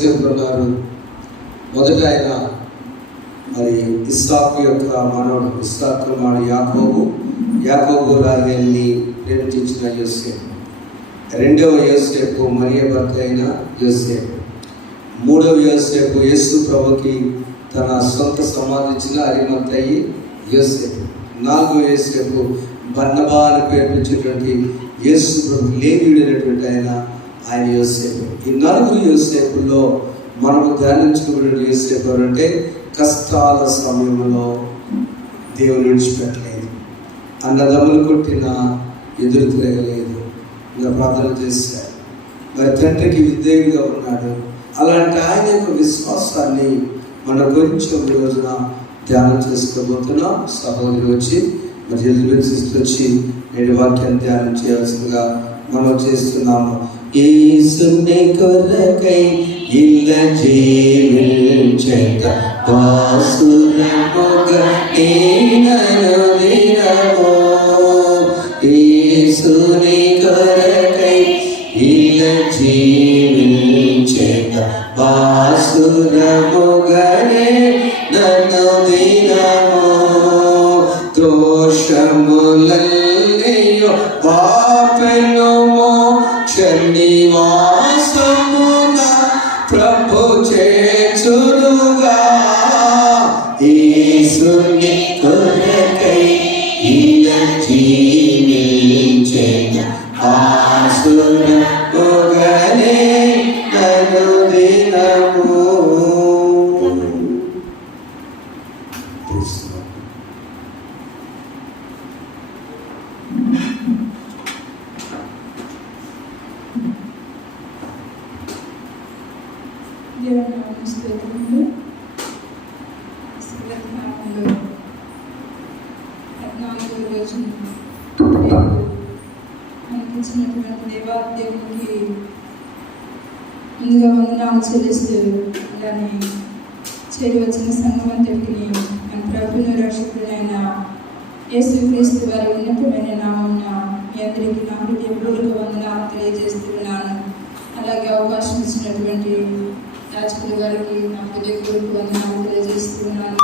యోసేపు ఉన్నారు. మొదట ఆయన మరి ఇస్సాకు యొక్క మనవడు, ఇస్సాకు కుమారుడు యాకోబు రాహేల్ని ప్రేమించిన యోసేపు. రెండవ యోసేపు మరియ భర్త అయిన యోసేపు. మూడవ యోసేపు యేసు ప్రభుకి తన సొంత సమాధించిన అరిమత్తయి యోసేపు. నాలుగవ యోసేపు బర్నబా అని పేర్పించేటువంటి యేసు ప్రభు లేవీడైనటువంటి ఆయన యోసేపు. ఈ నలుగురు యోసేపుల్లో మనము ధ్యానించుకునే యోసేపు ఎవరంటే కష్టాల సమయంలో దేవుని విడిచిపెట్టలేదు, అన్నదమ్ములు కొట్టిన ఎదురు తిరగలేదు, ఇంకా ప్రార్థన చేశాడు. మరి తండ్రికి విధేయుడిగా ఉన్నాడు. అలాంటి ఆయన యొక్క విశ్వాసాన్ని మనం కొంచెం ఈ రోజున ధ్యానం చేసుకోబోతున్నాం. సహోదరి వచ్చి మరి ఎలిజబెత్ వచ్చి నేటి వాక్యాన్ని ధ్యానం చేయాల్సిందిగా మనం చేస్తున్నాము. యేసుని కొరకై ఇల్ల జీవించేత వాసురముగా నేనను దినమో. యేసుని కొరకై ఇల్ల జీవించేత వాసురముగనే నన్ను దినమో. దోషములన్నీయు పాపెను మోక్షనివాసమున ప్రభు చేర్చునుగా. యేసుని కొరకై ఇలా జీవించేత వాసురముగనే నన్ను దినమో. దేవునికి ముందుగా వందనాలు చెల్లిస్తూ అలానే చేరి వచ్చిన సంఘమంతటికి మన ప్రభువును రక్షకుడైన యేసుక్రీస్తు వారి ఉన్నతమైన నామమున మీ అందరికీ నా హృదయపూర్వక వందనాలు తెలియజేస్తున్నాను. అలాగే అవకాశం ఇచ్చినటువంటి యాజకులు గారికి నా హృదయపూర్వక వందనాలు తెలియజేస్తున్నాను.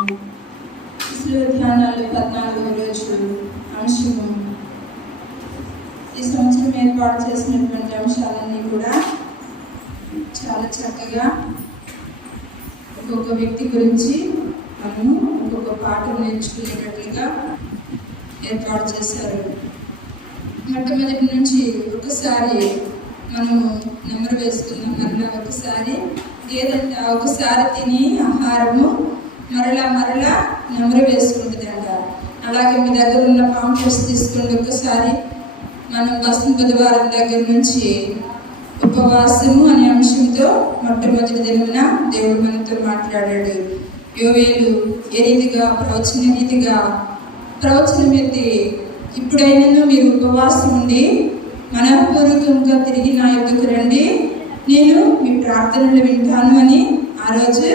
ధ్యానాలు 14వ రోజు అంశము. ఈ సంవత్సరం ఏర్పాటు చేసినటువంటి అంశాలన్నీ కూడా చాలా చక్కగా ఒక్కొక్క వ్యక్తి గురించి మనము ఒక్కొక్క పాఠం నేర్చుకునేటట్లుగా ఏర్పాటు చేశారు. మొట్టమొదటి నుంచి ఒకసారి మనము నెంబర్ వేసుకుందాం. మరలా ఒకసారి ఏదంటే ఒకసారి తిని ఆహారము మరలా నెంబర్ వేసుకుంటుంది అంటారు. అలాగే మీ దగ్గర ఉన్న పాంప్లెట్స్ తీసుకోండి. ఒకసారి మనం బుధవారం దగ్గర నుంచి ఉపవాసము అనే అంశంతో మొట్టమొదటి దినమున దేవుడు మనతో మాట్లాడాడు. యోవేలు ఏ రీతిగా ప్రవచనం ఎత్తి ఇప్పుడైనా మీరు ఉపవాసం ఉండి మనఃపూర్వకంగా తిరిగి నా యొద్దకు రండి, నేను మీ ప్రార్థనలు వింటాను అని ఆ రోజు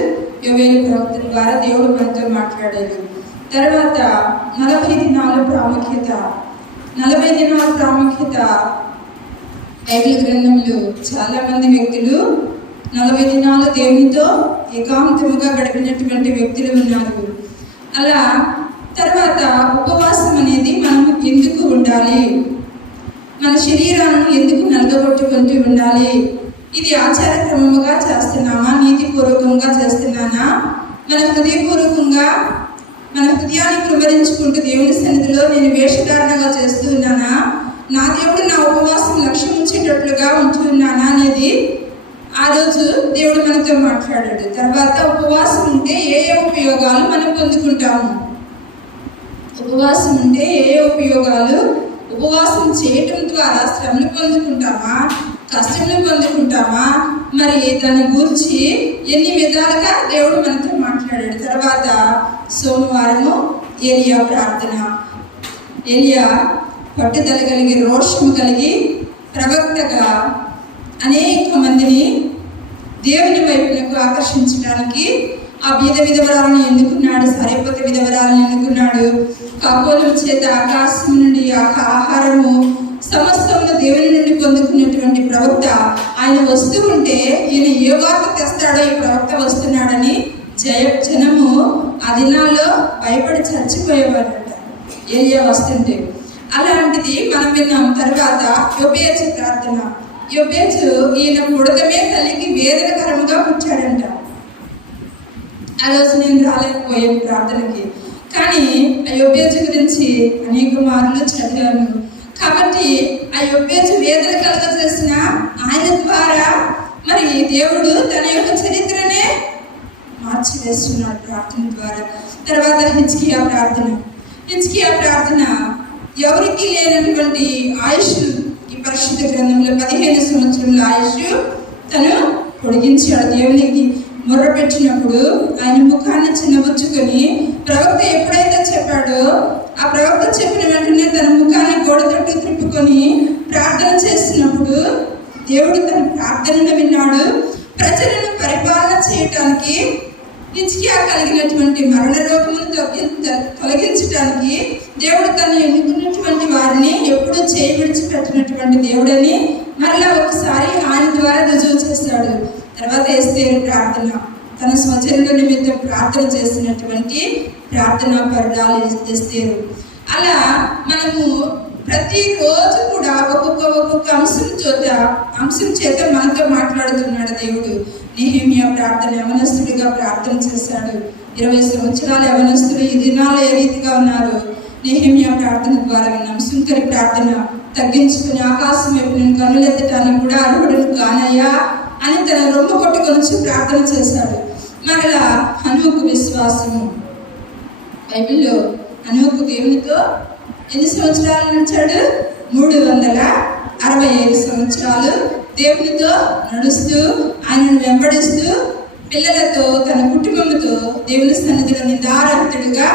యోవేలు ప్రవక్త ద్వారా దేవుడు మనతో మాట్లాడాడు. తర్వాత 40 దినాల ప్రాముఖ్యత బైబిల్ గ్రంథంలో చాలా మంది వ్యక్తులు 40 దినాలు దేవునితో ఏకాంతముగా గడిపినటువంటి వ్యక్తులు ఉన్నారు. అలా తర్వాత ఉపవాసం అనేది మనం ఎందుకు ఉండాలి, మన శరీరాన్ని ఎందుకు నలగగొట్టుకుంటూ ఉండాలి, ఇది ఆచారక్రమముగా చేస్తున్నామా, నీతిపూర్వకంగా చేస్తున్నానా, మన హృదయాన్ని కృమరించుకుంటూ దేవుని సన్నిధిలో నేను వేషధారణగా చేస్తూ ఉన్నానా, నా దేవుడు నా ఉపవాసం లక్ష్యం ఉంచేటట్లుగా ఉంటున్నానా అనేది ఆ రోజు దేవుడు మనతో మాట్లాడాడు. తర్వాత ఉపవాసం ఉంటే ఏ ఉపయోగాలు మనం పొందుకుంటాము, ఉపవాసం ఉంటే ఏ ఉపయోగాలు, ఉపవాసం చేయటం ద్వారా శ్రమలు పొందుకుంటామా, కష్టంలో పొందుకుంటామా, మరి దాని గురించి ఎన్ని విధాలుగా దేవుడు మనతో మాట్లాడాడు. తర్వాత సోమవారము ఏలియా ప్రార్థన. ఏలియా పట్టుదల కలిగి రోషము కలిగి ప్రవక్తగా అనేక మందిని దేవుని వైపునకు ఆకర్షించడానికి ఆ విధవరాలను ఎన్నుకున్నాడు. సరైపోత విధవరాలను ఎన్నుకున్నాడు. కాపోలం చేత ఆకాశం నుండి ఆహారము సమస్తము దేవుని నుండి పొందుకున్నటువంటి ప్రవక్త ఆయన వస్తూ ఉంటే ఈయన ఏ వార్త తెస్తాడో ఈ ప్రవక్త వస్తున్నాడని జనము ఆ దినాల్లో భయపడి చచ్చిపోయేవారట ఏలియా వస్తుంటే. అలాంటిది మనం విన్నాం. తర్వాత యోబేజు ప్రార్థన. యోబేజు ఈయన పుడతమే తల్లికి వేదనకరముగా పుట్టాడంట. ఆ రోజు నేను రాలేకపోయాను ప్రార్థనకి, కానీ ఆ యోబేజు గురించి అనేక మార్లు చదివాను. కాబట్టి ఆ యోబేజు వేదన కలుగజేసిన ఆయన ద్వారా మరి దేవుడు తన యొక్క చరిత్రనే మార్చివేస్తున్నాడు ప్రార్థన ద్వారా. తర్వాత హిజ్కియా ప్రార్థన. హిజ్కియా ప్రార్థన ఎవరికి లేనటువంటి ఆయుష్ ఈ పరిశుద్ధ గ్రంథంలో 15 సంవత్సరంలో ఆయుష్ తను పొడిగించాడు. దేవునికి మొర్రపెట్టినప్పుడు ఆయన ముఖాన్ని చిన్నబుచ్చుకొని ప్రవక్త ఎప్పుడైతే చెప్పాడో ఆ ప్రవక్త చెప్పిన వెంటనే తన ముఖాన్ని గోడ తట్టు త్రిప్పుకొని ప్రార్థన చేసినప్పుడు దేవుడు తన ప్రార్థనను విన్నాడు. ప్రజలను పరిపాలన చేయటానికి హిజ్కియా కలిగినటువంటి మరణ రోగమును తొలగించడానికి దేవుడు తను ఎన్నుకున్నటువంటి వారిని ఎప్పుడూ చేయి విడిచిపెట్టినటువంటి దేవుడని మరలా ఒకసారి ఆయన ద్వారా రుజువు చేశాడు. తర్వాత ఎస్తేరు ప్రార్థన. తన స్వజనుల నిమిత్తం ప్రార్థన చేసినటువంటి ప్రార్థనా పరురాలు ఎస్తేరు. అలా మనము ప్రతిరోజు కూడా ఒక్కొక్క అంశం చేత మనతో మాట్లాడుతున్నాడు దేవుడు. నెహెమ్యా ప్రార్థన. యవనస్తుడిగా ప్రార్థన చేశాడు. 20 సంవత్సరాల యవనస్తుడు ఈ దినాల్లో ఏ రీతిగా ఉన్నారు నెహెమ్యా ప్రార్థన ద్వారా విన్నాం. సుంకరి ప్రార్థన. తగ్గించుకుని ఆకాశం వైపు నేను కన్నులెత్తటానికి కూడా అర్హుడును కానయ్యా అని తన రొమ్ము కొట్టుకొని ప్రార్థన చేశాడు. మరలా హనోకు విశ్వాసము. బైబిల్లో హనోకు దేవునితో ఎన్ని సంవత్సరాలు నడిచాడు? 365 సంవత్సరాలు దేవునితో నడుస్తూ ఆయనను వెంబడిస్తూ పిల్లలతో తన కుటుంబంతో దేవుని సన్నిధిలో నిందారహితుడిగా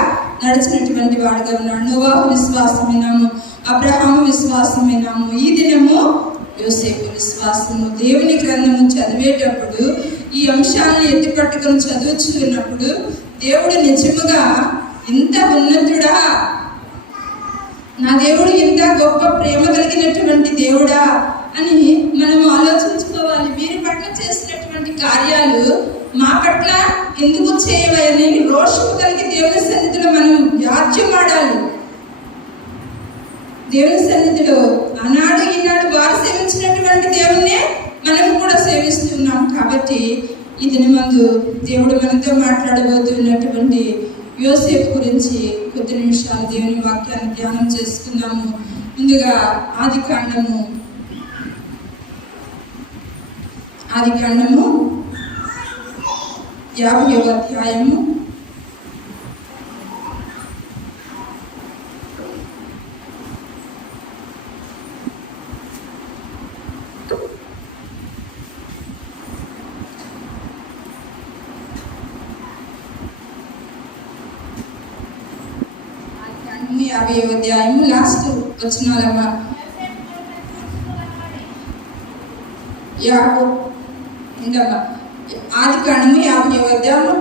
నడిచినటువంటి వాడుగా ఉన్నాడు. నోవాహు విశ్వాసం విన్నాము, అబ్రహాము విశ్వాసం విన్నాము. ఈ దినము యోసేపు విశ్వాసము. దేవుని గ్రంథము చదివేటప్పుడు ఈ అంశాలను ఎత్తిపట్టుకొని చదువుతున్నప్పుడు దేవుడు నిజముగా ఇంత ఉన్నతుడా, నా దేవుడు ఇంత గొప్ప ప్రేమ కలిగినటువంటి దేవుడా అని మనం ఆలోచించుకోవాలి. వీరి పట్ల చేసినటువంటి కార్యాలు మా పట్ల ఎందుకు చేయవని రోషము కలిగి దేవుని సన్నిధిలో మనం యాజ్యమాడాలి. దేవుని సన్నిధిలో ఆనాడు ఈనాడు వారు సేవించినటువంటి దేవుణ్ణే మనం కూడా సేవిస్తున్నాం. కాబట్టి ఈ దినమందు దేవుడు మనతో మాట్లాడబోతున్నటువంటి యోసేపు గురించి కొద్ది నిమిషాలు దేవుని వాక్యాన్ని ధ్యానం చేసుకున్నాము. ముందుగా ఆదికాండము 50వ అధ్యాయము 50వ అధ్యాయము లాస్ట్ వచనాలమ్మ. ఆదికాండము 50వ అధ్యాయము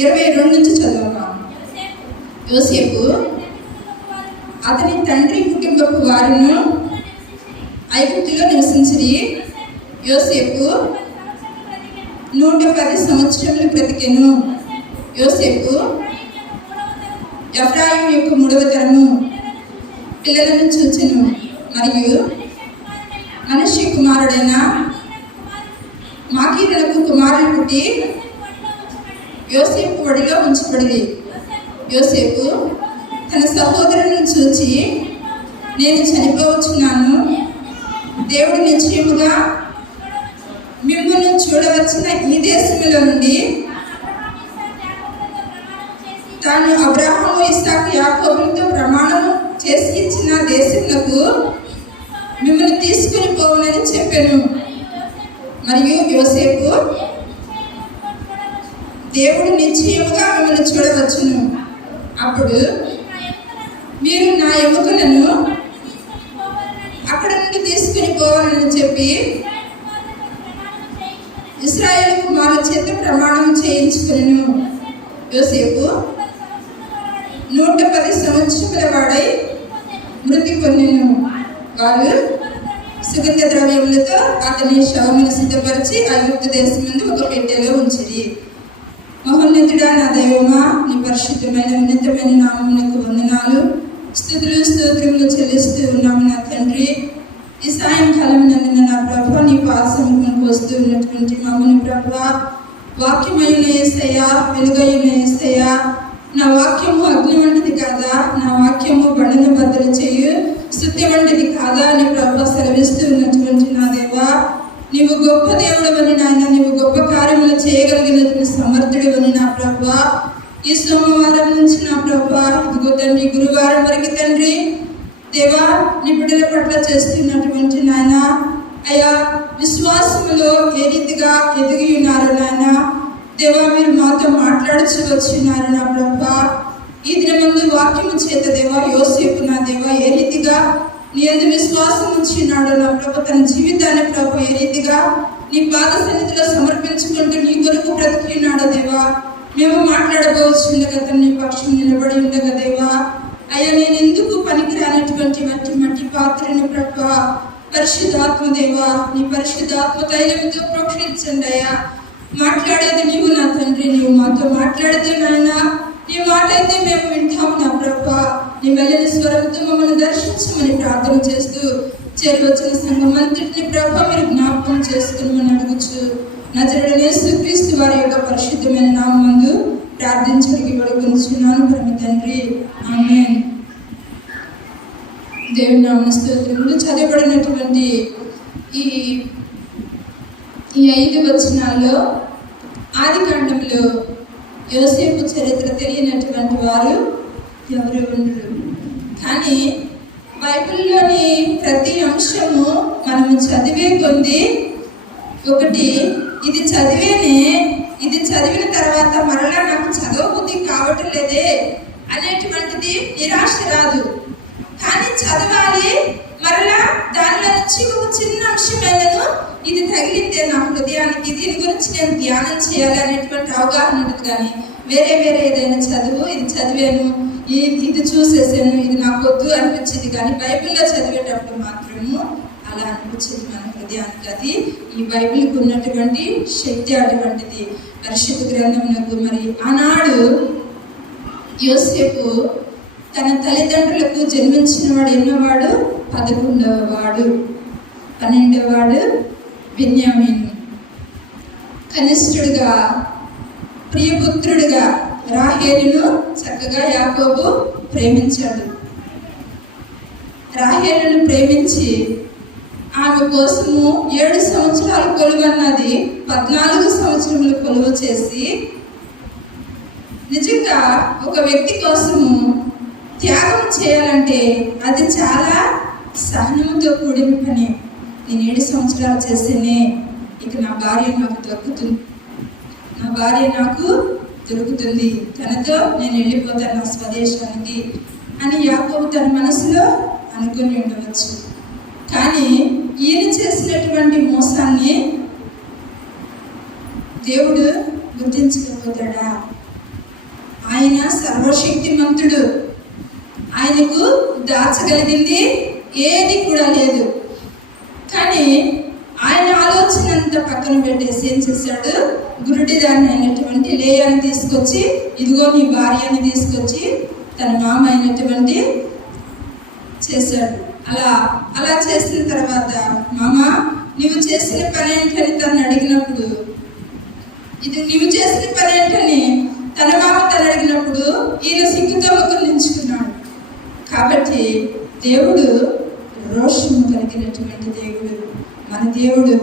22 నుంచి చదవమ్మా. యోసేపు అతని తండ్రి కుటుంబపు వారును ఐగుప్తులో నివసించిరి. యోసేపు 110 సంవత్సరములు బ్రతికెను. యోసేపు ఎఫ్రాయిము యొక్క 3వ తరము పిల్లలను చూచెను. మరియు మనష్షే కుమారుడైన మాకీరులకు కుమారులు పుట్టి యోసేపు ఒడిలో ఉంచబడి, యోసేపు తన సహోదరులను చూచి, నేను చనిపోవచ్చున్నాను, దేవుడు నిశ్చయముగా మిమ్మల్ని చూడవచ్చిన ఈ దేశంలో నుండి తాను అబ్రహాము, ఇస్సాకు, యాకోబులతో ప్రమాణం చేసి ఇచ్చిన దేశములకు మిమ్మల్ని తీసుకుని పోవునని చెప్పాను. మరియు యోసేపు, దేవుడు నిశ్చయముగా మిమ్మల్ని చూడవచ్చును, అప్పుడు మీరు నా ఎముకలను అక్కడ నుండి తీసుకుని పోవాలని చెప్పి ఇశ్రాయేలు కుమారుల చేత ప్రమాణం చేయించుకును. యోసేపు 110 సంవత్సరముల వాడై మృతి పొందెను. వారు సుగంధ ద్రవ్యములతో అతని శవమును సిద్ధపరిచి ఐగుప్తు దేశం ముందు ఒక పెట్టెలో ఉంచిరి. మహోన్నతుడా నా దైవమా, నీ పరిశుద్ధమైన ఉన్నతమైన నామమునకు వందనాలు, స్తుతులు స్తోత్రములు చెల్లిస్తూ ఉన్నాము నా తండ్రి. ఈ సాయంకాలం నందున నా ప్రభు నీ పాదసముఖమునకు వస్తూ ఉన్నటువంటి మమ్మల్ని ప్రభు, వాక్యమైన యేసయ్యా, వెలుగైన యేసయ్యా, నా వాక్యము అగ్ని వంటిది కాదా, నా వాక్యము బండను బద్దలు చేయు స్తుతి వంటిది కాదా అని ప్రభు సెలవిస్తూ ఉన్నటువంటి నా దేవా, నీవు గొప్ప దేవుడవని నాయన, నీవు గొప్ప కార్యములు చేయగలిగినటువంటి సమర్థుడివని నా ప్రభు. ఈ సోమవారం నుంచి నా ప్రభు, ఇదిగో తండ్రి గురువారం వరకు తండ్రి దేవా, నీ బిడ్డల పట్ల చేస్తున్నటువంటి నాయన అయ్యా, విశ్వాసములో ఏ రీతిగా ఎదిగి ఉన్నారు నాయన దేవా, మీరు మాతో మాట్లాడుచు వచ్చినారు నా ప్రభా. ఈ దినమందు వాక్యము చేత దేవా, యోసేపు నా దేవా ఏ రీతిగా నీ యందు విశ్వాసం ఉంచినాడు నా ప్రభ, తన జీవితాన్ని ప్రభ ఏ రీతిగా నీ పాద సన్నిధిలో సమర్పించుకుంటూ నీ కొరకు బ్రతికినాడు దేవా. మేము మాట్లాడబోచుండగా తన నీ పక్షం నిలబడి ఉండగా దేవా, అయ్యా నేను ఎందుకు పనికిరానటువంటి మట్టి పాత్రను ప్రభ, పరిశుద్ధాత్మ దేవా, నీ పరిశుద్ధాత్మ తైలంతో ప్రోక్షించండి అయ్యా. మాట్లాడేది నీవు నా తండ్రి, నీవు మాతో మాట్లాడితే నాయన, నీ మాట అయితే మేము వింటాము నా ప్రభా. నీ వెళ్ళని స్వరంతో మమ్మల్ని దర్శించమని ప్రార్థన చేస్తూ చేరువచ్చిన సంఘం అంతటిని ప్రభా మీరు జ్ఞాపకం చేసుకుని అడుగుచు నజరేయుడైన యేసుక్రీస్తు వారి యొక్క పరిశుద్ధమైన నామమందు ప్రార్థించడానికి వేడుకొనుచున్నాను పరమ తండ్రి, ఆమేన్. దేవుని నామ స్తోత్రములు. చదవబడినటువంటి ఈ 5 వచనాల్లో ఆదికాండంలో యోసేపు చరిత్ర తెలియనటువంటి వారు ఎవరు ఉండరు. కానీ బైబిల్లోని ప్రతి అంశము మనము చదివే కొద్ది ఒకటి ఇది చదివిన తర్వాత మరలా నాకు చదవబుద్ధి కావటం లేదే అనేటువంటిది నిరాశ రాదు. కానీ చదవాలి, మరలా దానిలో నుంచి ఒక చిన్న అంశం ఏదను ఇది తగిలిందే నా హృదయానికి, దీని గురించి నేను ధ్యానం చేయాలి అనేటువంటి అవగాహన ఉంటుంది. కానీ వేరే ఏదైనా చదువు, ఇది చదివాను, ఇది చూసేసాను, ఇది నాకు వద్దు అనిపించింది. కానీ బైబిల్లో చదివేటప్పుడు మాత్రము అలా అనిపించింది మన హృదయానికి. అది ఈ బైబిల్కి ఉన్నటువంటి శక్తి అటువంటిది. పరిశుద్ధ గ్రంథమునకు మరి ఆనాడు యోసేపు తన తల్లిదండ్రులకు జన్మించిన వాడు ఎన్నోవాడు? 11వ వాడు. 12వ వాడు బెన్యామీను. కనిష్ఠుడిగా ప్రియపుత్రుడిగా రాహేలును చక్కగా యాకోబు ప్రేమించాడు. రాహేలును ప్రేమించి ఆమె కోసము 7 సంవత్సరాలు కొలువన్నది 14 సంవత్సరములు కొలువ చేసి, నిజంగా ఒక వ్యక్తి కోసము త్యాగం చేయాలంటే అది చాలా సహనముతో కూడిన పని. నేను 7 సంవత్సరాలు చేస్తేనే ఇక నా భార్య నాకు దొరుకుతుంది, తనతో నేను వెళ్ళిపోతాను నా స్వదేశానికి అని యాకోబు తన మనసులో అనుకుని ఉండవచ్చు. కానీ ఈయన చేసినటువంటి మోసాన్ని దేవుడు గుర్తించకపోతాడా? ఆయన సర్వశక్తిమంతుడు, ఆయనకు దాచగలిగింది ఏది కూడా లేదు. కానీ ఆయన ఆలోచన అంతా పక్కన పెట్టేసి ఏం చేశాడు? గురుడిదాన్ని అయినటువంటి లేయాని తీసుకొచ్చి, ఇదిగో నీ భార్యని తీసుకొచ్చి తన మామ అయినటువంటి చేశాడు. అలా చేసిన తర్వాత, మామ నువ్వు చేసిన పని ఏంటని తను అడిగినప్పుడు, ఇది నువ్వు చేసిన పని ఏంటని తన మామ తను అడిగినప్పుడు ఈయన సిగ్గుతో ముఖం నించుకున్నాడు. కాబట్టి దేవుడు రోషము కలిగినటువంటి దేవుడు. మన దేవుడు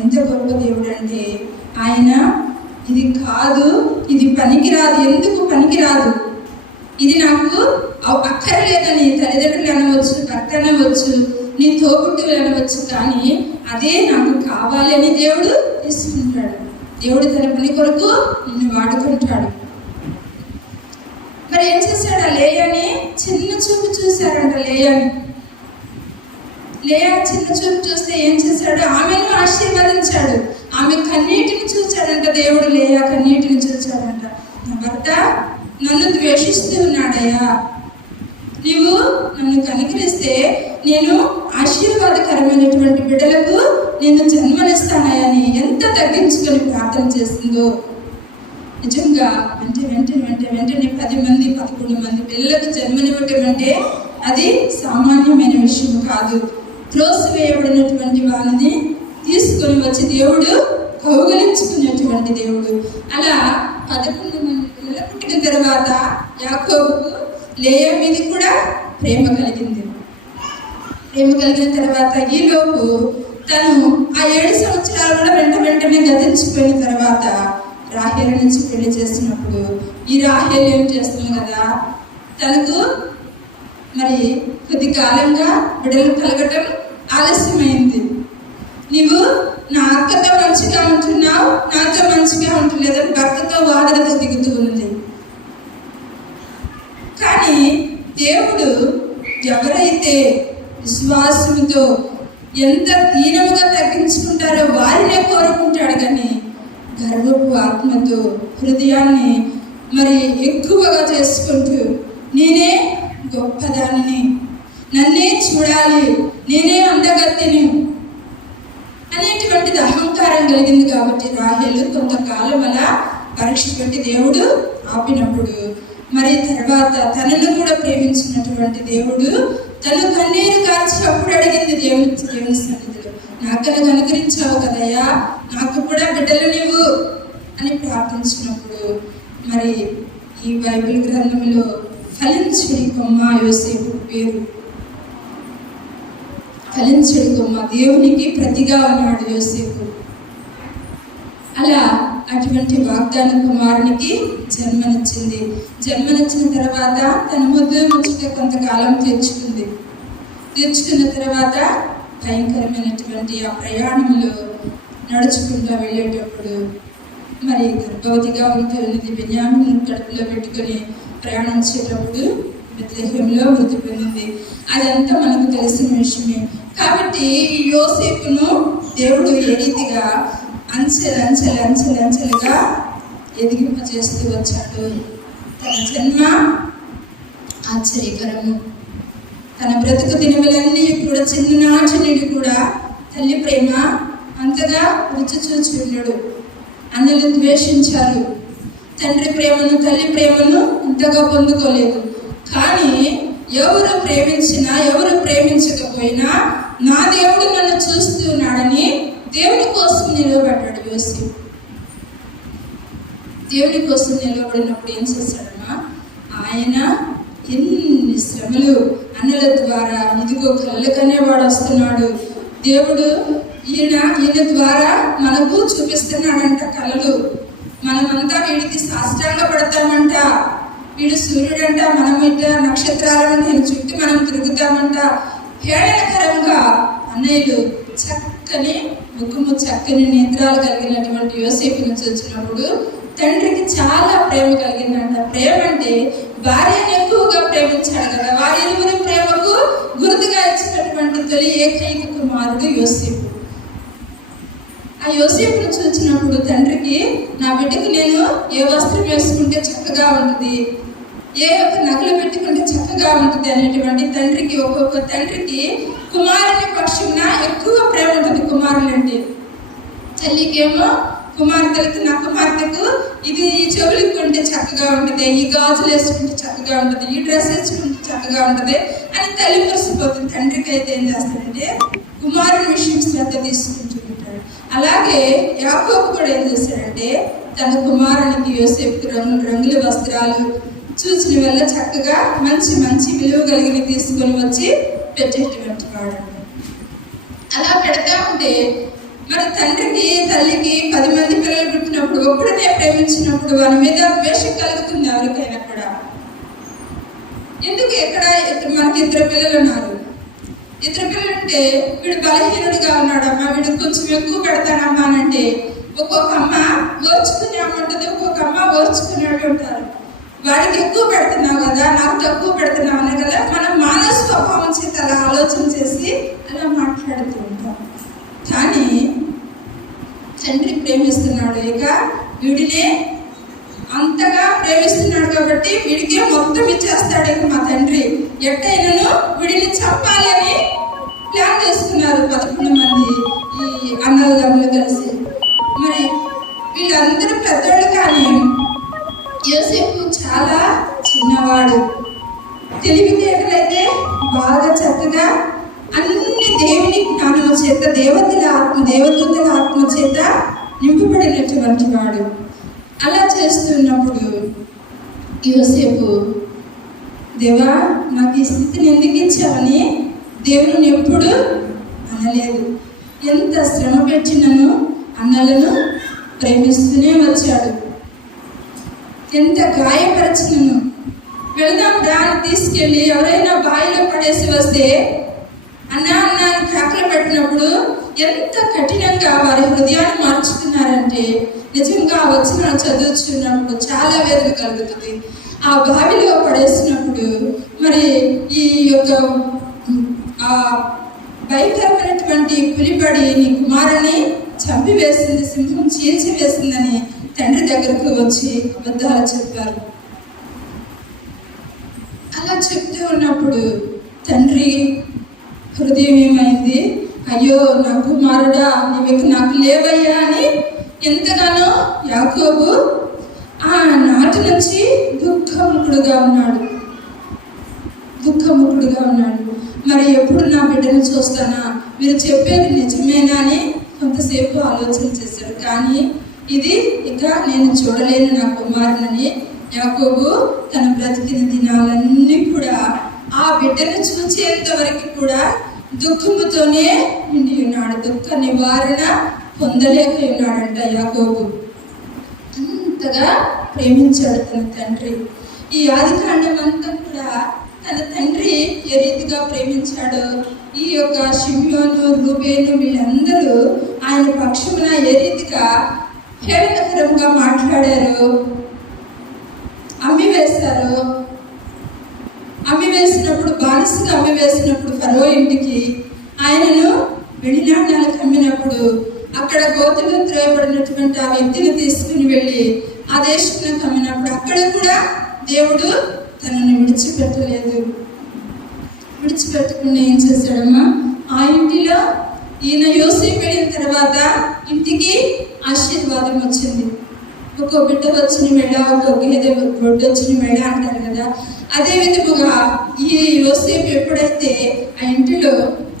ఎంత గొప్ప దేవుడు అంటే, ఆయన ఇది కాదు, ఇది పనికిరాదు, ఎందుకు పనికిరాదు, ఇది నాకు అక్కర్లేదని తల్లిదండ్రులు అనవచ్చు, భర్త అనవచ్చు, నీ తోబుట్టువులు అనవచ్చు, కానీ అదే నాకు కావాలి అని దేవుడు తీసుకుంటాడు. దేవుడు తన పని కొరకు నిన్ను వాడుకుంటాడు. మరి ఏం చేశాడు? ఆ లేయాని చిన్న చూపు చూశారంట. లేయా చిన్న చూపు చూస్తే ఏం చేశాడు? ఆమెను ఆశీర్వదించాడు. ఆమె కన్నీటిని చూచాడంట దేవుడు. లేయా కన్నీటిని చూచాడంట. నా భర్త నన్ను ద్వేషిస్తూ ఉన్నాడయ్యా, నీవు నన్ను కనికరిస్తే నేను ఆశీర్వాదకరమైనటువంటి బిడ్డలకు నేను జన్మనిస్తానని ఎంత తగ్గించుకొని ప్రార్థన చేస్తుందో. నిజంగా వెంటనే 10 మంది 11 మంది పిల్లలకు జన్మనివ్వటం అంటే అది సామాన్యమైన విషయం కాదు. త్రోసివేయబడినటువంటి వారిని తీసుకొని వచ్చి దేవుడు కౌగలించుకునేటువంటి దేవుడు. అలా 11 మంది పిల్లలు పుట్టిన తర్వాత యాకోబుకు లేయా మీద కూడా ప్రేమ కలిగింది. ప్రేమ కలిగిన తర్వాత ఈలోపు తను ఆ 7 సంవత్సరాలు కూడా వెంటనే గతించిపోయిన తర్వాత రాహేలు నుంచి పెళ్లి చేసినప్పుడు ఈ రాహేలు ఏం చేస్తుంది కదా, తనకు మరి కొద్ది కాలంగా బిడ్డలు కలగటం ఆలస్యమైంది. నీవు నా అక్కతో మంచిగా ఉంటున్నావు, నాతో మంచిగా ఉంటలేదని భర్తతో వాదనతో దిగుతూ ఉంది. కానీ దేవుడు ఎవరైతే విశ్వాసంతో ఎంత దీనముగా తగ్గించుకుంటారో వారినే కోరుకుంటాడు. కానీ గర్వపు ఆత్మతో హృదయాన్ని మరి ఎక్కువగా చేసుకుంటూ నేనే గొప్పదానిని, నన్నే చూడాలి, నేనే అందగత్తిని అనేటువంటిది అహంకారం కలిగింది. కాబట్టి రాహేలు కొంతకాలం అలా పరీక్ష పెట్టి దేవుడు ఆపినప్పుడు మరి తర్వాత తనను కూడా ప్రేమించినటువంటి దేవుడు తను కన్నీరు కార్చి అప్పుడు అడిగింది దేవుని సన్నిధిలో, నాకను అనుగ్రహించావు కదయ్యా, నాకు కూడా బిడ్డలు నీవు అని ప్రార్థించినప్పుడు మరి ఈ బైబిల్ గ్రంథంలో ఫలించడి కొమ్మ యోసేపు పేరు. ఫలించడి కొమ్మ, దేవునికి ప్రతిగా ఉన్నాడు యోసేపు. అలా అటువంటి వాగ్దాన కుమారునికి జన్మనిచ్చింది. జన్మనిచ్చిన తర్వాత తన ముచ్చట కొంతకాలం తెచ్చుకున్న తర్వాత భయంకరమైనటువంటి ఆ ప్రయాణంలో నడుచుకుంటూ వెళ్ళేటప్పుడు మరి గర్భవతిగా ఉంటుంది. బెన్యామీను కడుపులో పెట్టుకొని ప్రయాణించేటప్పుడు బెత్లెహేములో మృతి పొందింది. అదంతా మనకు తెలిసిన విషయమే. కాబట్టి ఈ యోసేపును దేవుడు ఏ రీతిగా అంచెలుగా ఎదిగింపచేస్తూ వచ్చాడు. తన జన్మ ఆశ్చర్యకరము. తన బ్రతుకు దినములన్నీ కూడా చిన్ననాటి నుండి కూడా తల్లి ప్రేమ అంతగా రుచి చూచి ఉన్నాడు. అన్నలు ద్వేషించారు. తండ్రి ప్రేమను తల్లి ప్రేమను అంతగా పొందుకోలేదు. కానీ ఎవరు ప్రేమించినా ఎవరు ప్రేమించకపోయినా నా దేవుడు నన్ను చూస్తున్నాడని దేవుని కోసం నిలబడ్డాడు యోసేపు. దేవుని కోసం నిలబడినప్పుడు ఏం చేశాడమ్మా, ఆయన ఎన్ని శ్రమలు అన్నల ద్వారా, ఇదిగో కళ్ళకనే వాడు వస్తున్నాడు, దేవుడు ఈయన ద్వారా మనకు చూపిస్తున్నాడంట కళలు. మనమంతా వీడికి సాష్టాంగ పడతామంట, వీడు సూర్యుడంట, మనం ఇట్ట నక్షత్రాలంట, ఈయన చుట్టూ మనం తిరుగుతామంట. హేళనకరంగా అన్నయ్యలు చక్కని ముఖము చక్కని నేత్రాలు కలిగినటువంటి యోసేపును చూసినప్పుడు తండ్రికి చాలా ప్రేమ కలిగిందంట. ప్రేమ అంటే భార్యను ఎక్కువగా ప్రేమించాడు కదా. వారి ఇరువురి ప్రేమకు గుర్తుగా ఇచ్చినటువంటి తొలి ఏకైక కుమారుడు యోసేపు. ఆ యోసేపును చూసినప్పుడు తండ్రికి, నా బిడ్డకు నేను ఏ వస్త్రం వేసుకుంటే చక్కగా ఉంటుంది, ఏ ఒక్క నగలు పెట్టుకుంటే చక్కగా ఉంటుంది అనేటువంటి తండ్రికి, ఒక్కొక్క తండ్రికి కుమారుని పక్షున ఎక్కువ ప్రేమ ఉంటుంది. కుమారులంటే తల్లికేమో కుమార్తెలకు, నా కుమార్తెకు ఇది ఈ చెవులకు కొంటే చక్కగా ఉంటుంది, ఈ గాజులు వేసుకుంటే చక్కగా ఉంటుంది, ఈ డ్రెస్ వేసుకుంటే చక్కగా ఉంటుంది అని తల్లి మురిసిపోతుంది. తండ్రికి అయితే ఏం చేస్తాడంటే కుమారుని విషయం శ్రద్ధ తీసుకుంటూ ఉంటాడు. అలాగే యాకోబు కూడా ఏం చేశాడంటే తన కుమారునికి యోసేపుకు రంగుల వస్త్రాలు చూసిన వల్ల చక్కగా మంచి మంచి విలువ కలిగిన తీసుకొని వచ్చి పెట్టేటువంటి వాడు. అలా పెడతా ఉంటే మరి తండ్రికి తల్లికి 10 మంది పిల్లలు పుట్టినప్పుడు ఒక్కడనే ప్రేమించినప్పుడు వారి మీద ద్వేషం కలుగుతుంది ఎవరికైనా కూడా. ఎందుకు మనకి 2 పిల్లలు ఉన్నారు, 2 పిల్లలు ఉంటే వీడు బలహీనుడిగా ఉన్నాడమ్మా, వీడు కొంచెం ఎక్కువ పెడతాడమ్మా అని అంటే ఒక్కొక్క అమ్మ ఓర్చుకునే అమ్మ ఉంటుంది, ఒక్కొక్క అమ్మ ఓర్చుకునేవాడు ఉంటారు. వాడికి ఎక్కువ పెడుతున్నావు కదా, నాకు తక్కువ పెడుతున్నావు అనే కదా మనం మానవ స్వభావం చేత అలా ఆలోచన చేసి అలా మాట్లాడుతూ ఉంటాం. కానీ తండ్రి ప్రేమిస్తున్నాడు, ఇక వీడినే అంతగా ప్రేమిస్తున్నాడు కాబట్టి వీడికే మొత్తం ఇచ్చేస్తాడు. ఇక మా తండ్రి ఎట్టయినను వీడిని చంపాలని ప్లాన్ చేసుకున్నారు 11 మంది ఈ అన్నదమ్ములు కలిసి. మరి వీళ్ళందరూ పెద్దోళ్ళు, కానీ యోసేపు చాలా చిన్నవాడు. తెలివితేటలైతే బాగా చక్కగా అన్ని దేవుని జ్ఞానము చేత, దేవదూతల ఆత్మ చేత నింపబడినటువంటి వాడు. అలా చేస్తున్నప్పుడు యోసేపు, దేవా నాకు ఈ స్థితిని ఎందుకు ఇచ్చావని దేవుని ఎప్పుడు అనలేదు. ఎంత శ్రమ పెట్టినను అన్నలను ప్రేమిస్తూనే వచ్చాడు. ఎంత గాయపరచినను, వెళదాం దాన్ని తీసుకెళ్ళి ఎవరైనా బావిలో పడేసి వస్తే అన్నా అని కేకలు పెట్టినప్పుడు ఎంత కఠినంగా వారి హృదయాన్ని మార్చుకున్నారంటే నిజంగా వచ్చిన చదువుతున్నప్పుడు చాలా వేదన కలుగుతుంది. ఆ బావిలో పడేసినప్పుడు మరి ఈ యొక్క ఆ భయంకరమైనటువంటి పులిపడి నీ కుమారుని చంపివేసింది, సింహం చీల్చి వేసిందని తండ్రి దగ్గరకు వచ్చి అబద్ధాలు చెప్పారు. అలా చెప్తూ ఉన్నప్పుడు తండ్రి హృదయం ఏమైంది, అయ్యో నా కుమారుడా నీవు నాకు లేవయ్యా అని ఎంతగానో యాకోబు ఆ నాటి నుంచి దుఃఖముఖుడుగా ఉన్నాడు. మరి ఎప్పుడు నా బిడ్డను చూస్తానా, మీరు చెప్పేది నిజమేనా అని కొంతసేపు ఆలోచన చేశాడు. కానీ ఇది ఇక నేను చూడలేను నా కుమారునని యాకోబు తన బ్రతికిన దినాలన్నీ కూడా ఆ బిడ్డను చూసేంత వరకు కూడా దుఃఖముతోనే నిండి ఉన్నాడు. దుఃఖ నివారణ పొందలేక ఉన్నాడంట యాకోబు. అంతగా ప్రేమించాడు తన తండ్రి. ఈ ఆదికాండం అంతా కూడా తన తండ్రి ఏ రీతిగా ప్రేమించాడో, ఈ యొక్క షిమ్యోను, రూబేను వీళ్ళందరూ ఆయన పక్షమున ఏ రీతిగా హేళనకరంగా మాట్లాడారు, అమ్మివేసినప్పుడు బానిసగా అమ్మివేసినప్పుడు ఫరో ఇంటికి ఆయనను వెడినాణ్యాలకు అమ్మినప్పుడు అక్కడ గోతులు త్రోయబడినటువంటి ఆ వ్యక్తిని తీసుకుని వెళ్ళి ఆ దేశంలోకి అమ్మినప్పుడు అక్కడ కూడా దేవుడు తనని విడిచిపెట్టకుండా ఏం చేశాడమ్మా, ఆ ఇంటిలో ఈయన యోసేపు వెళ్ళిన తర్వాత ఇంటికి ఆశీర్వాదం వచ్చింది. ఒక్కో బిడ్డ వచ్చిన మెడ, ఒక్కో గేదె బొడ్డు వచ్చిన మెడ అంటారు కదా. అదే విధముగా ఈ యోసేపు ఎప్పుడైతే ఆ ఇంటిలో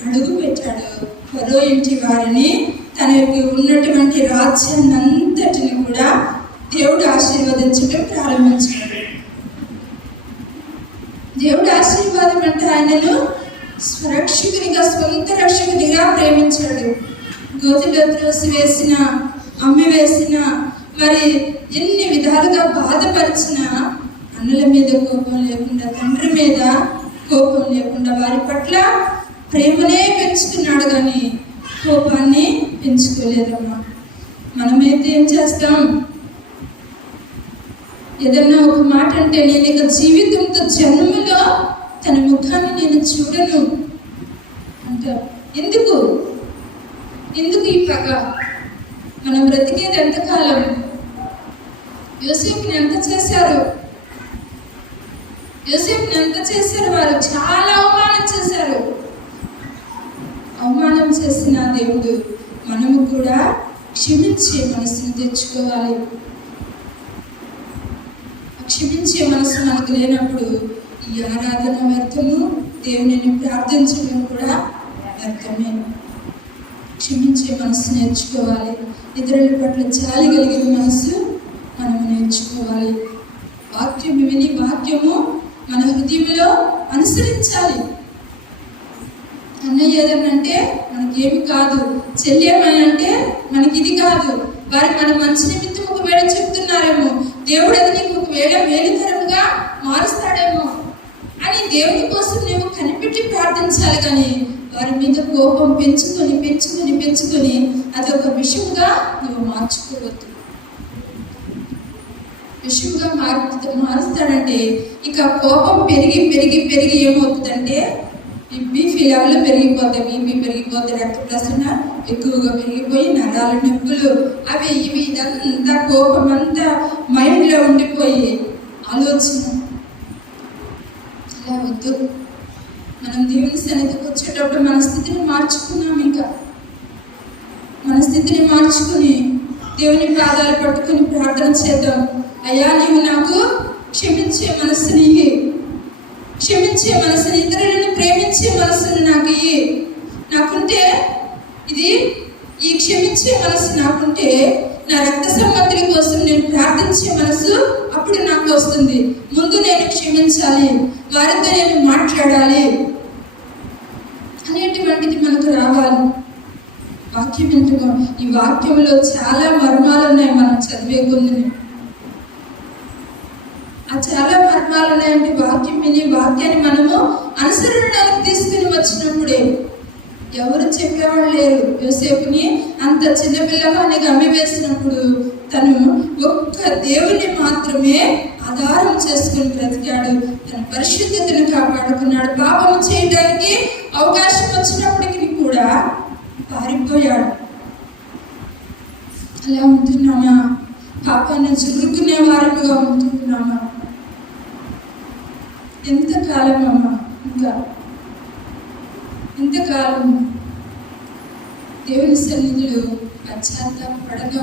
అడుగు పెట్టాడో ఫరో ఇంటి వారిని, తనకి ఉన్నటువంటి రాజ్యాన్ని అంతటిని కూడా దేవుడు ఆశీర్వదించడం ప్రారంభించాడు. దేవుడు ఆశీర్వాదం అంటే ఆయనను స్వరక్షకునిగా, స్వంత రక్షకునిగా ప్రేమించాడు. గోతిలో త్రోసి వేసిన, అమ్మి వేసిన, మరి ఎన్ని విధాలుగా బాధపరిచిన అన్నల మీద కోపం లేకుండా, తండ్రి మీద కోపం లేకుండా వారి పట్ల ప్రేమనే పెంచుకున్నాడు, కానీ కోపాన్ని పెంచుకోలేదమ్మా. మనమైతే ఏం చేస్తాం, ఏదన్నా ఒక మాట అంటే నేను ఇక జీవితంతో జన్మలో తన ముఖాన్ని నేను చూడను అంటారు. ఎందుకు ఈ పగ? మనం బ్రతికేది ఎంతకాలం? యోసేపుని ఎంత చేశారు వారు? చాలా అవమానం చేసిన దేవుడు మనము కూడా క్షమించే మనసును తెచ్చుకోవాలి. క్షమించే మనసు మనకు లేనప్పుడు ఈ ఆరాధన వ్యర్థము, దేవుని ప్రార్థించడం కూడా వ్యర్థమే. క్షమించే మనసు నేర్చుకోవాలి. ఇతరుల పట్ల జాలి కలిగిన మనసు మనము నేర్చుకోవాలి. వాక్యం విని వాక్యము మన హృదయంలో అనుసరించాలి. అన్నయ్య ఏదన్నంటే మనకేమి కాదు, చెల్లి ఏమనంటే మనకి ఇది కాదు, వారు మన మంచి నిమిత్తం ఒకవేళ చెప్తున్నారేమో, దేవుడు అది నీకు ఒకవేళ మేలుకరముగా మారుస్తాడేమో అని దేవుని కోసం నువ్వు కనిపెట్టి ప్రార్థించాలి. కానీ వారి మీద కోపం పెంచుకొని అదొక విషయంగా నువ్వు మార్చుకోవద్దు. విషయంగా మారుస్తాడంటే ఇక కోపం పెరిగి ఏమవుతుందంటే బీపీ లెవెల్ పెరిగిపోతాయి. బీపీ పెరిగిపోతే, రక్త ప్రసరణ ఎక్కువగా పెరిగిపోయి నరాల నొప్పులు అవి ఇవి ఇదంతా కోపం అంతా మైండ్లో ఉండిపోయి ఆలోచన ఇలా వద్దు. మనం దేవుని సన్నిధికి వచ్చేటప్పుడు మన స్థితిని దేవుని పాదాలు పట్టుకుని ప్రార్థన చేద్దాం. అయ్యా, నీవు నాకు క్షమించే మనసుని ఇయ్యి, క్షమించే మనసుని, ఇతరులను ప్రేమించే మనసుని నాకు ఇయ్యి. నాకుంటే ఈ క్షమించే మనసు నాకుంటే నా రక్త సంబంధుల కోసం నేను ప్రార్థించే మనసు అప్పుడు నాకు వస్తుంది. ముందు నేను క్షమించాలి, వారితో నేను మాట్లాడాలి అనేటువంటిది మనకు రావాలి. వాక్యం ఎందుకు? ఈ వాక్యంలో చాలా మర్మాలు ఉన్నాయి. మనం చదివే కొన్ని చాలా మర్మాలు ఉన్నాయంటే వాక్యం విని వాక్యాన్ని మనము అనుసరణకు తీసుకుని వచ్చినప్పుడే. ఎవరు చెప్పేవాళ్ళు లేరు. యోసేపుని అంత చిన్నపిల్లగాని గమ్మివేసినప్పుడు తను ఒక్క దేవుని మాత్రమే ఆధారం చేసుకుని బ్రతికాడు. తన పరిశుద్ధతను కాపాడుకున్నాడు. పాపము చేయడానికి అవకాశం వచ్చినప్పటికీ కూడా పారిపోయాడు. అలా ఉంటున్నామా? పాపాన్ని చురుకునే వారిగా ఉంటున్నామా? ఎంతకాలం అమ్మా? ఇంతకాలం దేవుని సన్నిధిలో పశ్చాత్తాపడను.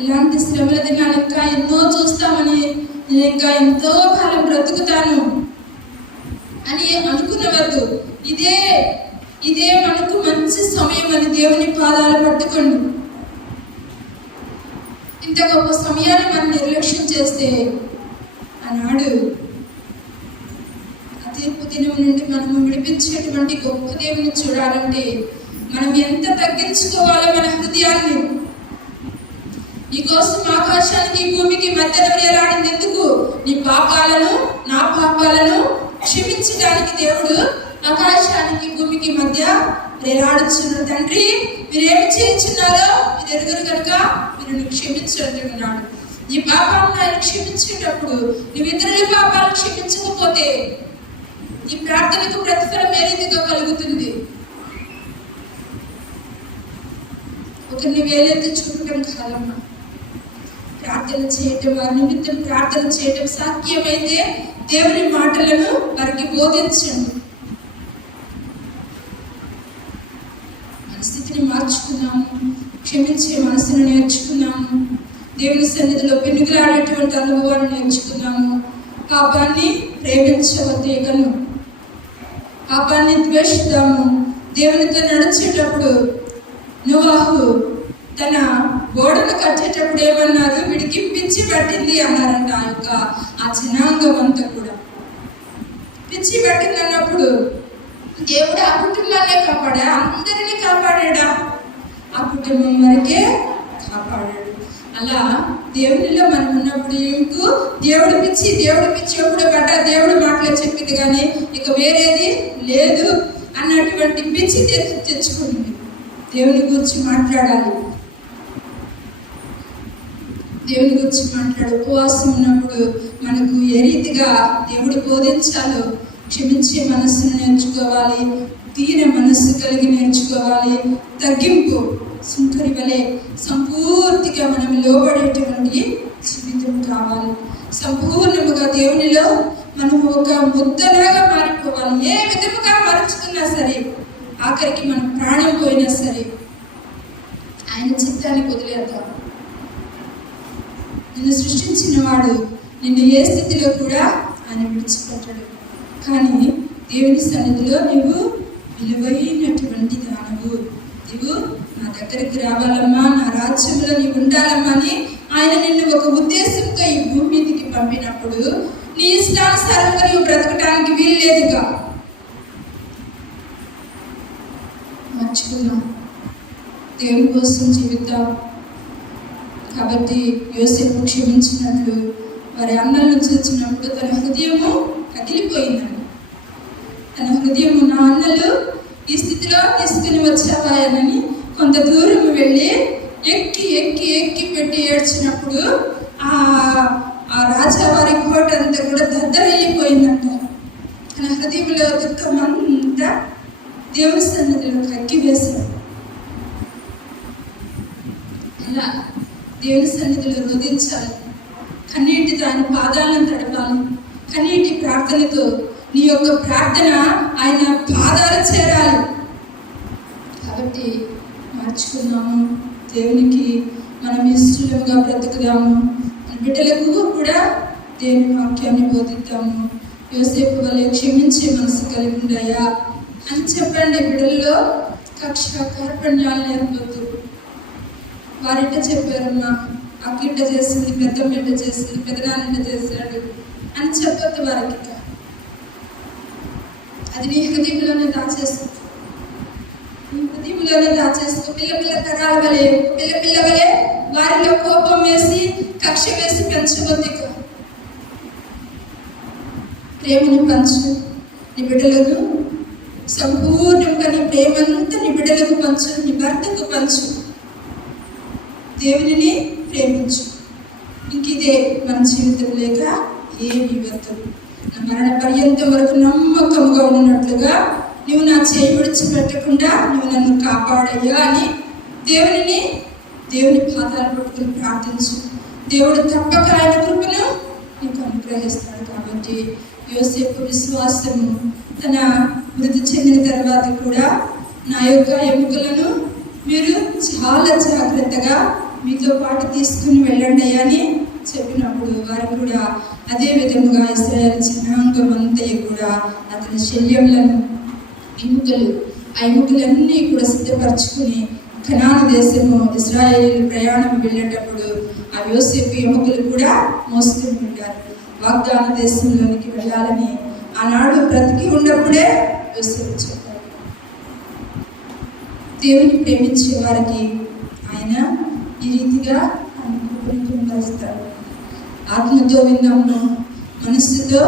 ఇలాంటి శ్రమల దినాలు ఇంకా ఎన్నో చూస్తామని, నేను ఇంకా ఎంతో కాలం బ్రతుకుతాను అని అనుకునవద్దు. ఇదే మనకు మంచి సమయం అని దేవుని పాదాలు పట్టుకోండి. ఇంత గొప్ప సమయాన్ని మనం నిర్లక్ష్యం చేస్తే ఆనాడు తీర్పు దినం నుండి మనము విడిపించేటువంటి గొప్ప దేవుని చూడాలంటే మనం ఎంత తగ్గించుకోవాలో మన హృదయాన్ని. నీకోసం ఆకాశానికి భూమికి మధ్యలో వేలాడింది ఎందుకు? నీ పాపాలను, నా పాపాలను క్షమించడానికి దేవుడు ఆకాశానికి భూమికి మధ్య వేలాడుచున్నాడు. తండ్రి, మీరేమి చేయించున్నారో మీరు ఎరుగురు కనుక మీరు క్షమించండి అన్నాడు. నీ పాపాలను ఆయన క్షమించేటప్పుడు నువ్వు ఇతరుల పాపాలను క్షమించకపోతే ఈ ప్రార్థనకు ప్రతిఫలం ఏ రీతిగా కలుగుతుంది? ఒకరిని వేలెత్తి చూడటం కాదమ్మా. ప్రార్థన చేయటం, వారి నిమిత్తం ప్రార్థన చేయటం, సాధ్యమైతే దేవుని మాటలను వారికి బోధించండి. మన స్థితిని మార్చుకున్నాము, క్షమించే మనసును నేర్చుకున్నాము, దేవుని సన్నిధిలో పెనుగులాడేటువంటి అనుభవాన్ని నేర్చుకున్నాము. పాపాన్ని ప్రేమించవద్దేగను, పాపాన్ని ద్వేషిద్దాము. దేవునితో నడిచేటప్పుడు నోవాహు తన గోడను కట్టేటప్పుడు ఏమన్నారు? వీడికి పిచ్చి పట్టింది అన్నారంట. ఆ జనాంగం అంతా కూడా పిచ్చి పట్టింది అన్నప్పుడు దేవుడు ఆ కుటుంబాన్నే కాపాడా? అందరినీ కాపాడా? ఆ కుటుంబం వరకే కాపాడాడు. అలా దేవునిలో మనం ఉన్నప్పుడు ఇంకు దేవుడు పిచ్చి ఎప్పుడో పడ్డ దేవుడు మాటలే చెప్పింది కానీ ఇక వేరేది లేదు అన్నటువంటి పిచ్చి తెచ్చుకుంది. దేవుని గురించి మాట్లాడాలి, దేవుని గురించి ఉపవాసం ఉన్నప్పుడు మనకు ఏ రీతిగా దేవుడు బోధించాలో క్షమించే మనస్సును నేర్చుకోవాలి, తీర మనస్సు కలిగి నేర్చుకోవాలి. తగ్గింపు సుంకరి వలె సంపూర్తిగా మనం లోబడేటువంటి జీవితం కావాలి. సంపూర్ణముగా దేవునిలో మనం ఒక ముద్దలాగా మారిపోవాలి. ఏ విధముగా మరుచుకున్నా సరే, ఆఖరికి మనం ప్రాణం పోయినా సరే ఆయన చిత్తాన్ని వదిలేద్దాం. నిన్ను సృష్టించిన వాడు నిన్ను ఏ స్థితిలో కూడా ఆయన విడిచిపెట్టాడు. కానీ దేవుని సన్నిధిలో నువ్వు విలువైనటువంటి దానవు, నువ్వు నా దగ్గరికి రావాలమ్మా, నా రాజ్యంలో నీవు ఉండాలమ్మా అని ఆయన నిన్ను ఒక ఉద్దేశంతో ఈ భూమి మీదకి పంపినప్పుడు నీ ఇష్టానుసారంగా నువ్వు బ్రతకడానికి వీలు లేదుగా. మర్చిపోదాం, దేవుని కోసం జీవిద్దాం. కాబట్టి యోసేపు క్షమించినట్లు వారి అన్నలను చూసినప్పుడు తన హృదయము కదిలిపోయిందండి. తన హృదయము, నా అన్నలు ఈ స్థితిలో తీసుకుని వచ్చావాయనని కొంత దూరం వెళ్ళి ఎక్కి ఎక్కి ఎక్కి పెట్టి ఏడ్చినప్పుడు ఆ రాజావారి కోట అంతా కూడా దద్దరయ్యిపోయిందంట. తన హృదయంలో దుఃఖం అంతా దేవుని సన్నిధిలో కక్కి వేశాడు. అలా దేవుని సన్నిధిలో రోధించాలి, కన్నీటితో ఆయన పాదాలను తడపాలి. కన్నీటి ప్రార్థనతో నీ యొక్క ప్రార్థన ఆయన పాదాలు చేరాలి. కాబట్టి మార్చుకున్నాము, దేవునికి మనం ఇష్టలుగా బ్రతుకుదాము. మన బిడ్డలకు కూడా దేవుని వాక్యాన్ని బోధిద్దాము. యోసేపు వలె క్షమించే మనసు కలిగి ఉండయా అని చెప్పండి. బిడ్డల్లో కక్ష కార్పణ్యాలు నేర్పొద్దు. వారింట చెప్పారమ్మా, అక్కింట చేసింది, పెద్దమ్మింట చేసింది, పెదనాన్నింట చేశాడు అని చెప్పొద్దు వారికి. అది నీ హృదయంలోనే దాచేస్తూ పిల్ల తరాల వలె పిల్ల వలె వారిలో కోపం వేసి కక్ష వేసి పెంచవద్దు. ప్రేమను పంచు. నీ బిడ్డలకు సంపూర్ణంగా నీ ప్రేమంతా నీ బిడ్డలకు పంచు, నీ భర్తకు పంచు. దేవునిని ప్రేమించు. ఇంక ఇదే మన జీవితం లేక ఏమి వద్దు. నా మరణ పర్యంతం వరకు నమ్మకంగా ఉన్నట్లుగా నువ్వు నా చేయి విడిచిపెట్టకుండా నువ్వు నన్ను కాపాడయ్యా అని దేవుని పాదాలు పట్టుకుని ప్రార్థించు. దేవుడు తప్పక ఆయన కృపను నీకు అనుగ్రహిస్తాడు. కాబట్టి యోసేపు విశ్వాసము తన మృతి చెందిన తర్వాత కూడా నా యొక్క ఎముకలను మీరు చాలా జాగ్రత్తగా మీతో పాటు తీసుకుని వెళ్ళండి అని చెప్పినప్పుడు వారు కూడా అదే విధముగా ఇశ్రాయేలు జనాంగం అంతయు కూడా అతని శల్యములను ఎముకలన్నీ కూడా సిద్ధపరచుకుని కనాను దేశము ఇశ్రాయేలు ప్రయాణం వెళ్ళేటప్పుడు ఆ యోసేపు ఎముకలు కూడా మోసుకుని ఉంటారు. వాగ్దాన దేశంలోనికి వెళ్ళాలని ఆనాడు బ్రతికి ఉన్నప్పుడే యోసేపు చెప్పారు. దేవుని ప్రేమించే వారికి ఆయన ఈ రీతిగా కలుస్తాడు. ఆత్మతో విన్నాము, మనస్సుతో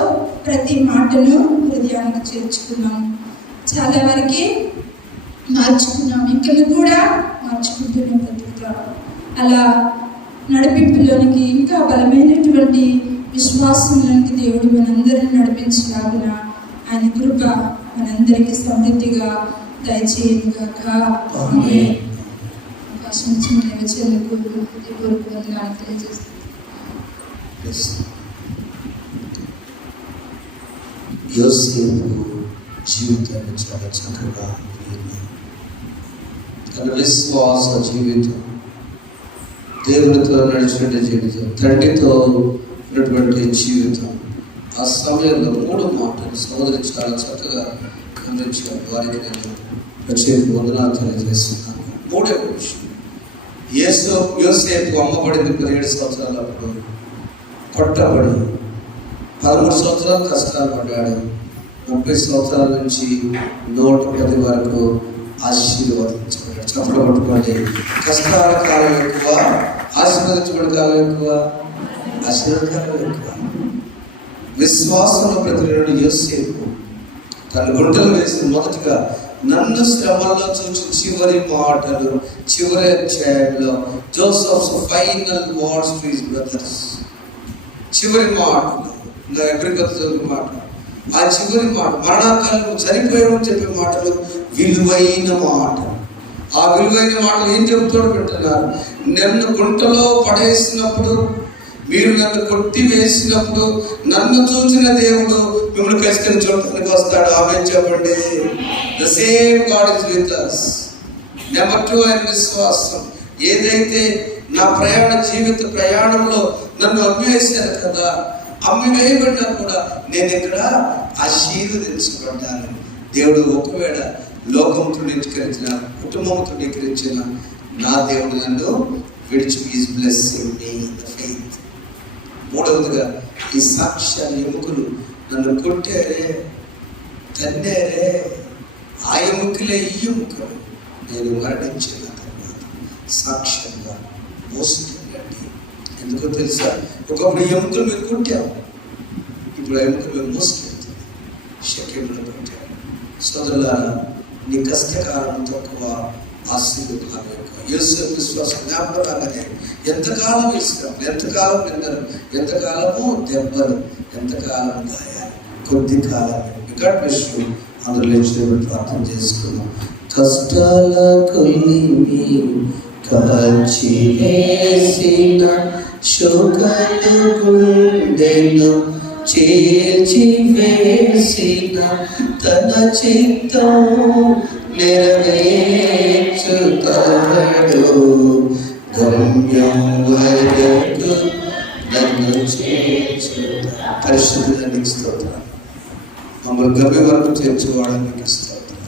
ప్రతి మాటను హృదయానికి చేర్చుకున్నాం. చాలా వరకు మార్చుకున్నాం, ఇక్కడ కూడా మార్చుకుంటూనే బ్రతుకుతాం. అలా నడిపింపులోనికి ఇంకా బలమైనటువంటి విశ్వాసంలోనికి దేవుడు మనందరిని నడిపించలాగున ఆయన కృప మనందరికీ సమృద్ధిగా దయచేయనుగాక. ఆమేన్. అవకాశం ఇచ్చిన దేవచనులకు హృదయపూర్వక వందనాలు తెలియజేస్తాను. యోసేపు జీవితాన్ని చాలా చక్కగా తన విశ్వాస జీవితం, దేవునితో నడిచిన జీవితం, తండ్రితో ఉన్నటువంటి జీవితం, ఆ సమయంలో 3 మాటలు సోదరి చాలా చక్కగా గమనించారు. వారికి నేను ప్రత్యేక వందనాలు తెలియజేస్తున్నాను. 3వ విషయం, యోసేపు అమ్మబడింది 17 సంవత్సరాలు. అప్పుడు కొట్టబడి 13 సంవత్సరాలు కష్టాలు పడ్డాడు. 30 సంవత్సరాల నుంచి 110 వరకు ఆశీర్వదించబడ్డాడు. చప్పట్లు పట్టుకోండి. కష్టాల కాలం ఎక్కువ, ఆశీర్వదించబడిన కాలం ఎక్కువ, ఆశీర్వాద కాలం ఎక్కువ. విశ్వాసంలో ప్రతినిధుడు యోసేపు తన గుంటలు వేసిన మొదటిగా నన్ను శ్రమల్లో చూసి చివరి మాటలు, చివరి అధ్యాయంలో Joseph's final words to his brothers, చివరి మాటలు, మాట, ఆ చివరి మాట మరణాకాలం చనిపోయామని చెప్పే మాటలు విలువైన మాట. ఆ విలువైన మాటలు ఏం చెబుతాడు పెట్టినారు? నన్ను గుంటలో పడేసినప్పుడు, మీరు నన్ను కొట్టి వేసినప్పుడు నన్ను చూసిన దేవుడు మిమ్మల్ని కలుసుకొని చూడటానికి వస్తాడు. ఆమేన్ చెప్పండి. The same God is with us. Number 2, ఆయన విశ్వాసం. ఏదైతే నా జీవిత ప్రయాణంలో నన్ను అమ్మివేశారు కదా, అమ్మివేయబడినా కూడా నేను ఇక్కడ ఆశీర్వదించబడ్డాను. దేవుడు ఒకవేళ లోకం తృణీకరించిన, కుటుంబం తృణీకరించిన, నా దేవుడు నన్ను విడిచి is blessing me in the faith. 3వదిగా ఈ సాక్ష్యాన్ని ఎముకలు నన్ను కొట్టారే, తన్నారే, ఆ ఎముకలే ఈ ఎముకలు నేను మరణించిన తర్వాత సాక్ష్యంగా మోసుకెళ్ళండి. ఎందుకో తెలుసా? ఒకప్పుడు ఎముకలు మీరు కొట్టాము, ఇప్పుడు ఎముకలు మేము మోసుకెళ్తాం, శక్యంలో పెట్టాము. సోదరులారా, నీ కష్టకాలం తక్కువ, ఆశీర్వాదం ఎక్కువ. యేసు విశ్వాసం జ్ఞాపకాలనే ఎంతకాలం ఇస్తాం, ఎంతకాలం నిందలు, ఎంతకాలము దెబ్బలు, ఎంతకాలం గాయాలు, కొద్ది కాలమే. God bless you. అందరూ లేచి ప్రార్థన చేసుకున్నాం. కష్టాల కొలిమి కాచి వేసిన శోకలు గుండెను చేర్చి వేసిన తన చిత్తం నెరవేర్చుతాడు. గమ్యం వరకు నన్ను చేర్చుట. పరిశుద్ధానికి స్తోత్రం. మమ్మల్ని గమ్యం వరకు చేర్చుకోవడానికి స్తోత్రం.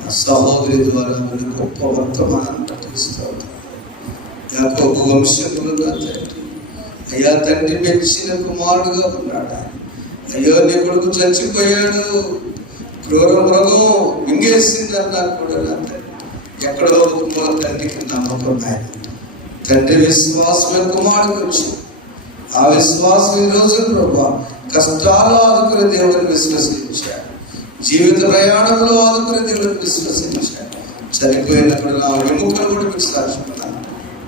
నా సహోదరి ద్వారా మన గొప్ప వర్తమానాన్ని స్తోత్రం. యాకోబు వంశములు నా తండ్రి, అయ్యా తండ్రి మెచ్చిన కుమారుడుగా ఉన్నాడు. అయ్యో నీ కొడుకు చచ్చిపోయాడు, క్రూర మృగం మింగేసిందన్నా కూడా నా తండ్రి ఎక్కడో మూల తండ్రికి నమ్మకం ఆయన. తండ్రి విశ్వాసమే కుమారుడికి వచ్చింది. ఆ విశ్వాసం ఈ రోజు ప్రభా కష్టాలు ఆదుకునే దేవుడిని విశ్వసించాడు, జీవిత ప్రయాణంలో ఆదుకునే దేవుడిని విశ్వసించాడు. చనిపోయినప్పుడు నా విముఖలు కూడా మీకు సాక్షిస్తున్నాను.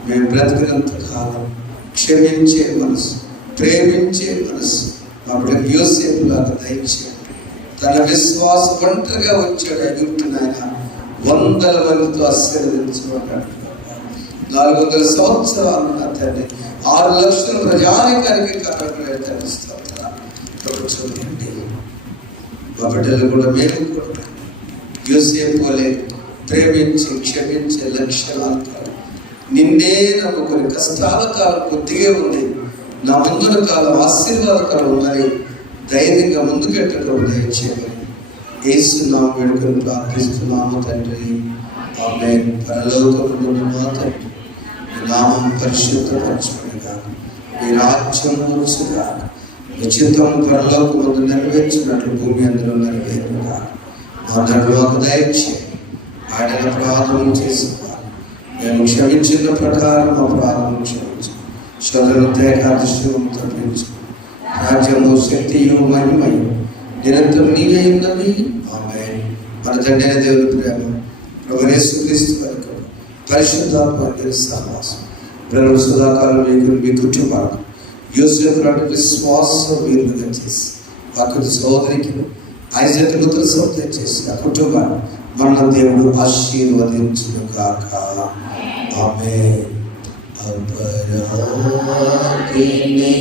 మేము బ్రతికినంత కాలం క్షమించే మనసు, ప్రేమించే మనసు మా బిడ్డకు యోసేపు లాగా దయచేయండి. తన విశ్వాస ఒంటరిగా వచ్చాడు ఐగుప్తుని ఆయన 100 మందితో ఆశీర్వదించబడ్డాడు. 400 సంవత్సరాలు నా తండ్రి 6 లక్షల ప్రజానికానికి కారణమైన తండ్రి స్తోత్రాలు. చూడండి మా బిడ్డలు కూడా మేము కూడా యోసేపు వలె ప్రేమించి క్షమించే లక్షణాలు నిన్నే నమ్ముకుని కష్టాల కాలం కొద్దిగా ఉంది, నా ముందున కాలం ఆశీర్వాదకాలం ఉందని ధైర్యంగా ముందుకెట్టడం దయచేయమని యేసు నామమున వేడుకొని ప్రార్థిస్తున్నాము తండ్రి. ఆమేన్. పరలోకమున మా తండ్రి, మీ నామం పరిశుద్ధపరచబడుగాక, మీ రాజ్యం వచ్చుగాక, మీ చిత్తము పరలోకమందు నెరవేర్చినట్లు భూమి అందులో నెరవేరుగాక. మా ధర్మకు దయచేయండి. ఆయన అపరాధం చేసిన మేము క్షమించిన ప్రకారం అపరాధం క్షమించు. శోధన దేహాదృశ్యం తప్పించు. రాజ్యము శక్తియు మహిమయు నిరంతరం నీవే ఉన్నవి. ఆమేన్. మన తండ్రి దేవుని ప్రేమ, ప్రభువైన యేసుక్రీస్తు వరకు పరిశుద్ధాత్మ సహవాసం పిల్లలు సదాకాలం మీకు మీ కుటుంబాలకు యోసేపు లాంటి విశ్వాసం వీరులుగా చేసి వారి సోదరికి ఐజాకులతో సౌత్యం చేసి ఆ కుటుంబాన్ని మన దేవుడు ఆశీర్వదించును గాక. ఆమేన్. అపరాధిని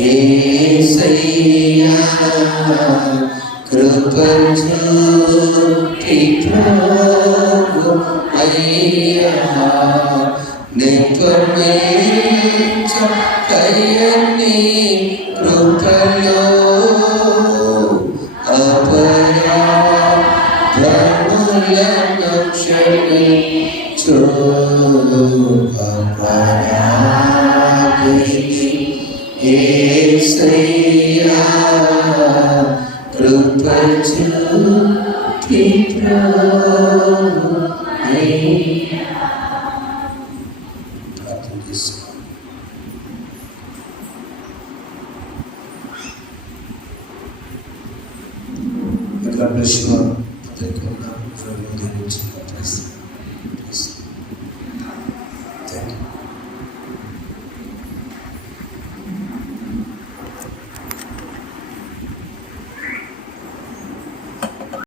యేసయ్యా కృప చూపి ప్రభువయ్యా నిపుణించకయని కృపలో అపరాధములను క్షమించు. అపరాధిని యేసయ్యా కృప చూపి ప్రభువయ్యా. ప్రార్థన చేసుకోండి. God bless you all.